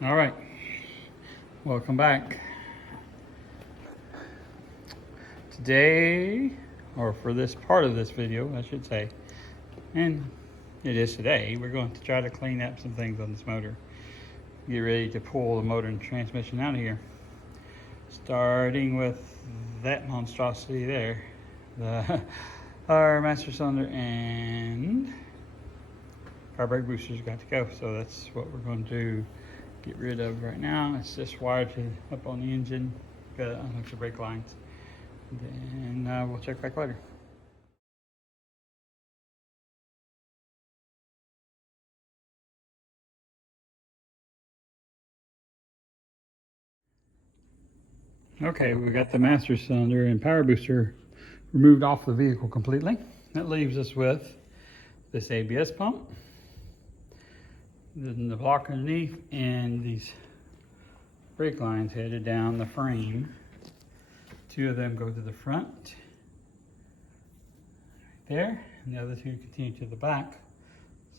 All right, welcome back. Today, or for this part of this video, I should say, and it is today, we're going to try to clean up some things on this motor. Get ready to pull the motor and transmission out of here. Starting with that monstrosity there, our master cylinder and carburetor boosters got to go. So that's what we're going to get rid of right now. It's just wired up on the engine. Got to unhook the brake lines. Then we'll check back later. Okay, we got the master cylinder and power booster removed off the vehicle completely. That leaves us with this ABS pump, then the block underneath, and these brake lines headed down the frame. Two of them go to the front, right there, and the other two continue to the back.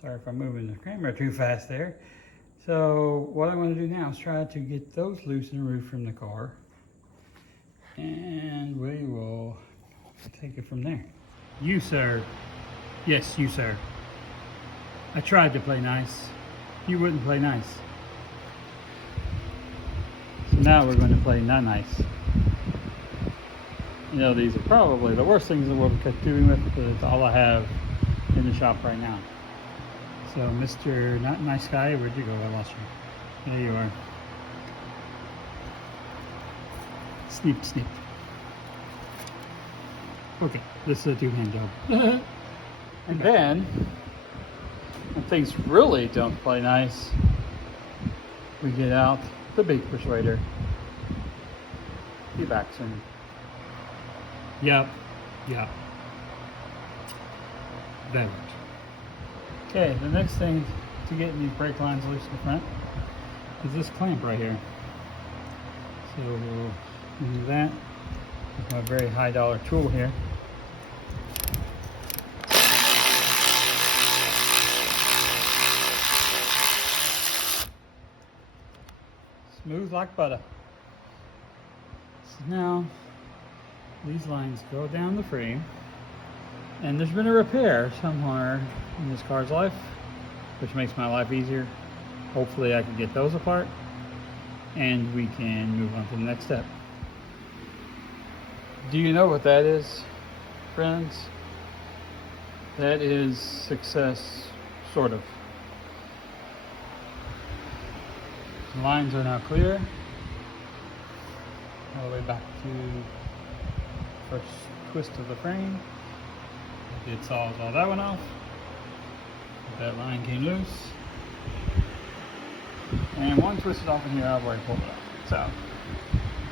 Sorry if I'm moving the camera too fast there. So what I want to do now is try to get those loose and removed from the car, and we will take it from there. You, sir. Yes, you, sir. I tried to play nice. You wouldn't play nice. So now we're going to play not nice. You know, these are probably the worst things in the world to cut tubing with, because it's all I have in the shop right now. So, Mr. Not Nice Guy, where'd you go? I lost you. There you are. Sneak, sneak. Okay, this is a two-hand job. And then, when things really don't play nice, we get out the big persuader. Be back soon. Yep. That worked. Okay, the next thing to getting these brake lines loose in the front is this clamp right here. So we'll do that with my very high dollar tool here. Smooth like butter. So now these lines go down the frame, and there's been a repair somewhere in this car's life, which makes my life easier. Hopefully I can get those apart and we can move on to the next step. Do you know what that is, friends? That is success, sort of. The lines are now clear. All the way back to first twist of the frame. I did saw all that one off. That line came loose. And one twisted off in here, I've already pulled it off. So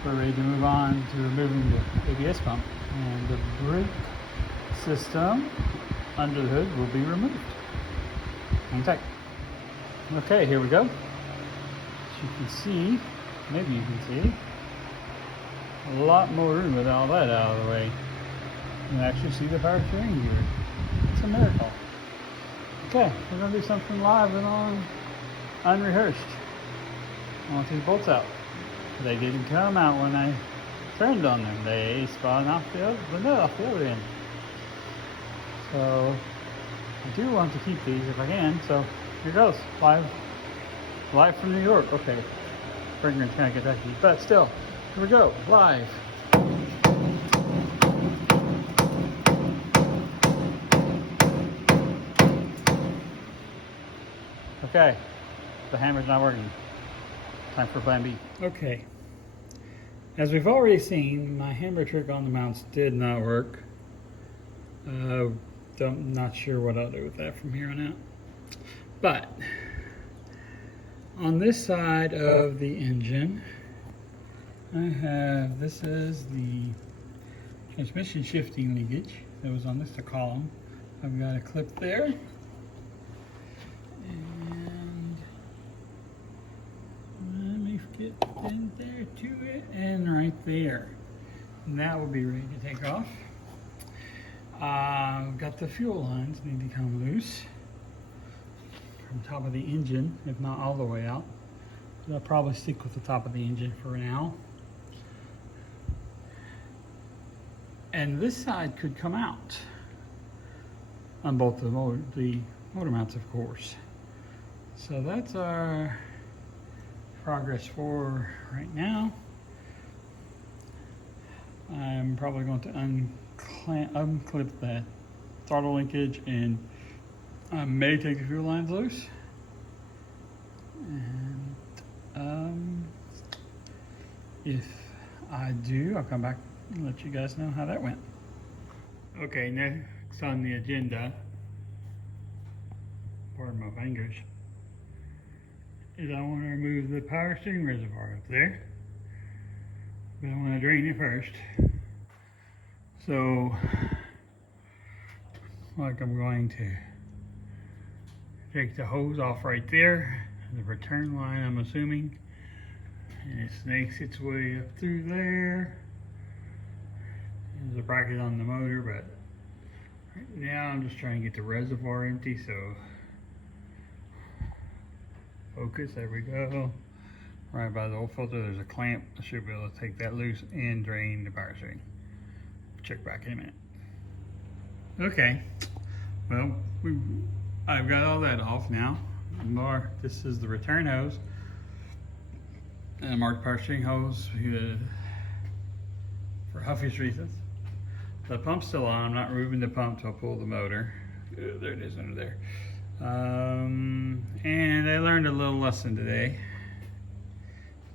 we're ready to move on to removing the ABS pump, and the brake system under the hood will be removed. Hang tight. Okay, here we go. As you can see, maybe you can see, a lot more room with all that out of the way. You can actually see the power steering gear. It's a miracle. Okay, we're going to do something live and unrehearsed. I want these bolts out. They didn't come out when I turned on them. They spun off the nut off the other end. So I do want to keep these if I can. So here goes. Live from New York. Okay, finger's kind of get that, but still. Here we go, live. Okay, the hammer's not working. Time for plan B. Okay, as we've already seen, my hammer trick on the mounts did not work. Not sure what I'll do with that from here on out. But on this side of the engine, this is the transmission shifting linkage that was on this column. I've got a clip there, and let me get in there to it, and right there. And that will be ready to take off. Got the fuel lines need to come loose from top of the engine, if not all the way out. But I'll probably stick with the top of the engine for now. And this side could come out on both the motor mounts, of course. So that's our progress for right now. I'm probably going to unclip that throttle linkage, and I may take the fuel lines loose. And if I do, I'll come back and let you guys know how that went. Okay, next on the agenda, pardon my fingers, is I want to remove the power steering reservoir up there. But I want to drain it first. So, like, I'm going to take the hose off right there, the return line, I'm assuming, and it snakes its way up through there. There's a bracket on the motor, but right now I'm just trying to get the reservoir empty, so focus, there we go. Right by the oil filter, there's a clamp. I should be able to take that loose and drain the power steering. Check back in a minute. Okay, well, I've got all that off now. This is the return hose, and I marked power steering hose for obvious reasons. The pump's still on. I'm not removing the pump till I pull the motor. There it is under there. And I learned a little lesson today.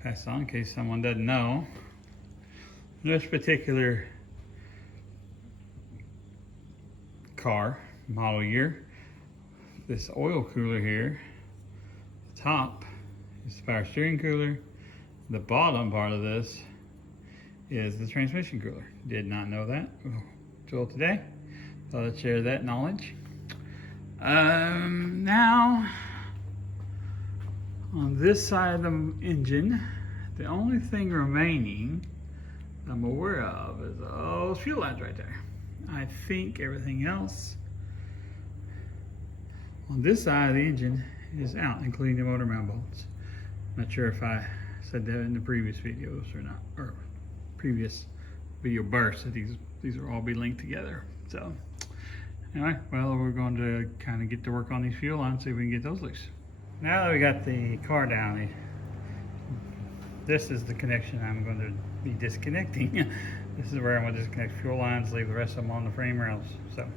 Pass on in case someone doesn't know. This particular car, model year, this oil cooler here, the top is the power steering cooler. The bottom part of this is the transmission cooler. Did not know that until today. Thought I'd share that knowledge. Now, on this side of the engine, the only thing remaining I'm aware of is those fuel lines right there. I think everything else on this side of the engine is out, including the motor mount bolts. Not sure if I said that in the previous videos or not, or previous video bursts, that these will all be linked together. So anyway, well, we're going to kind of get to work on these fuel lines, see if we can get those loose. Now that we got the car down, this is the connection I'm going to be disconnecting. This is where I'm going to disconnect fuel lines, leave the rest of them on the frame rails. So,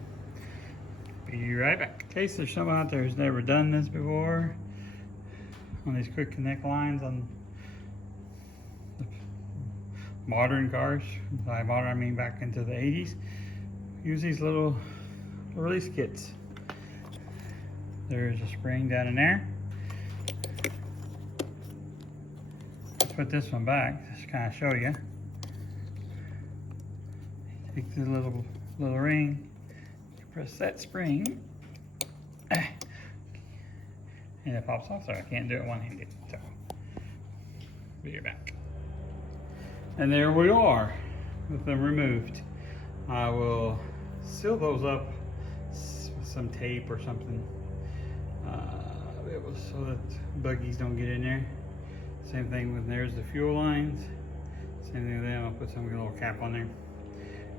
be right back. In case there's someone out there who's never done this before, on these quick connect lines on the modern cars, by modern I mean back into the 80s, use these little release kits. There's a spring down in there. Let's put this one back, just to kind of show you. Take the little ring, press that spring, and it pops off. So I can't do it one-handed. So, be right back. And there we are, with them removed. I will seal those up with some tape or something. It was so that buggies don't get in there. Same thing with there's the fuel lines. Same thing with them. I'll put some little cap on there.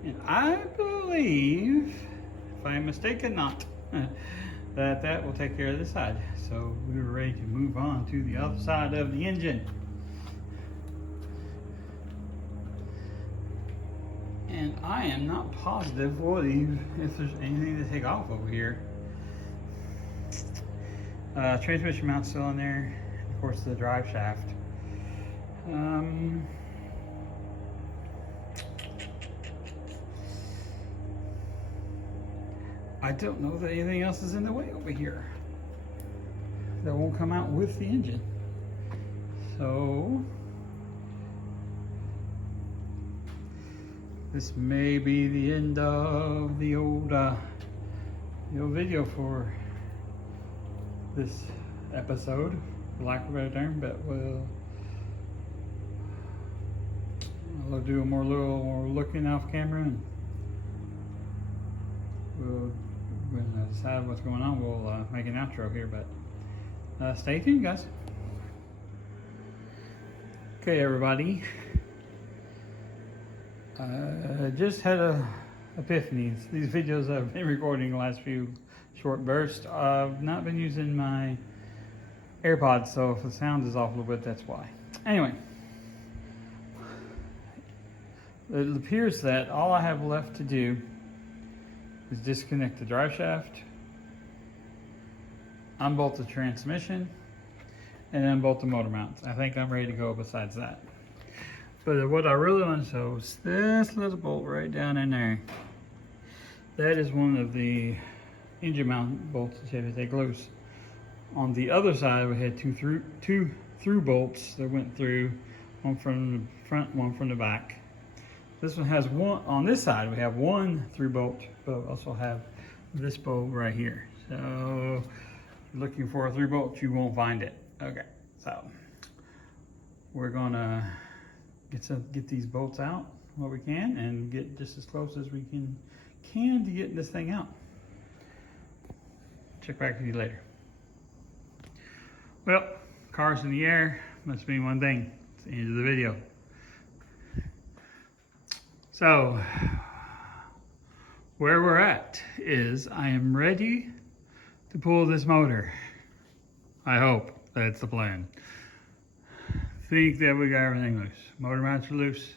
And I believe, if I'm mistaken not, that will take care of this side. So we're ready to move on to the other side of the engine. And I am not positive if there's anything to take off over here. Transmission mount's still in there. Of course, the drive shaft. I don't know that anything else is in the way over here that won't come out with the engine. So this may be the end of the old video for this episode, for lack of a better term, but I'll do a little more looking off camera, and when I decide what's going on, we'll make an outro here, but stay tuned, guys. Okay, everybody. I just had a epiphany. These videos I've been recording the last few short bursts. I've not been using my AirPods, so if the sound is off a little bit, that's why. Anyway, it appears that all I have left to do is disconnect the drive shaft, unbolt the transmission, and unbolt the motor mounts. I think I'm ready to go besides that. But what I really want to show is this little bolt right down in there. That is one of the engine mount bolts that you have to take loose. On the other side, we had two through bolts that went through, one from the front, one from the back. This one has one. On this side, we have one through bolt, but we also have this bolt right here. So, looking for a through bolt, you won't find it. Okay, so we're gonna get these bolts out what we can and get just as close as we can to getting this thing out. Check back with you later. Well, car's in the air must mean one thing. It's the end of the video. So where we're at is I am ready to pull this motor. I hope that's the plan. Think that we got everything loose. Motor mounts are loose.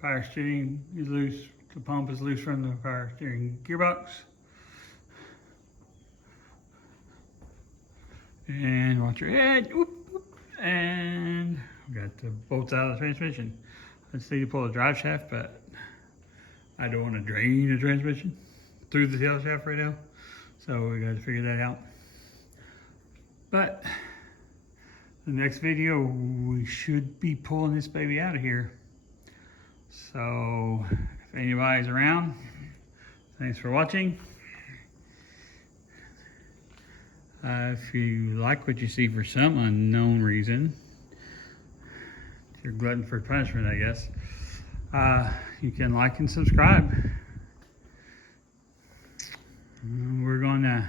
Power steering is loose. The pump is loose from the power steering gearbox. And watch your head. And we got the bolts out of the transmission. Let's see, you pull the drive shaft, but I don't want to drain the transmission through the tail shaft right now. So we got to figure that out. But the next video, we should be pulling this baby out of here. So if anybody's around, thanks for watching. If you like what you see for some unknown reason, you're glutton for punishment, I guess. You can like and subscribe. We're going to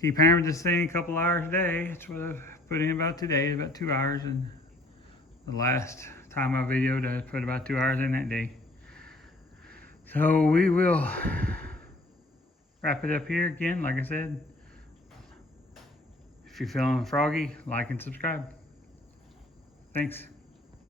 keep hammering this thing a couple hours a day. That's what I've put in about today, about 2 hours. And the last time I videoed, I put about 2 hours in that day. So we will wrap it up here again, like I said. If you're feeling froggy, like and subscribe. Thanks.